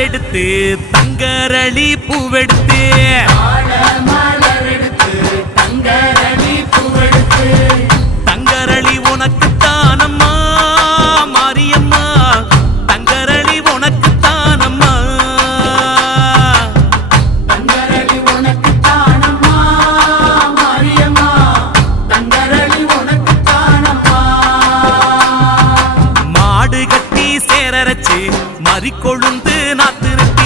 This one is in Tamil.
மலர் எடுத்து தங்கரளி பூவெடுத்து தங்கரளி உனக்குத்தானம்மா மாரியம்மா தங்கரளி உனக்குத்தானம்மா தங்கரளி உனக்குத்தானம்மா மாரியம்மா தங்கரளி உனக்குத்தானம்மா மாடு கட்டி சேரரச்சு மறிக்கொழுந்து நாத்திருக்க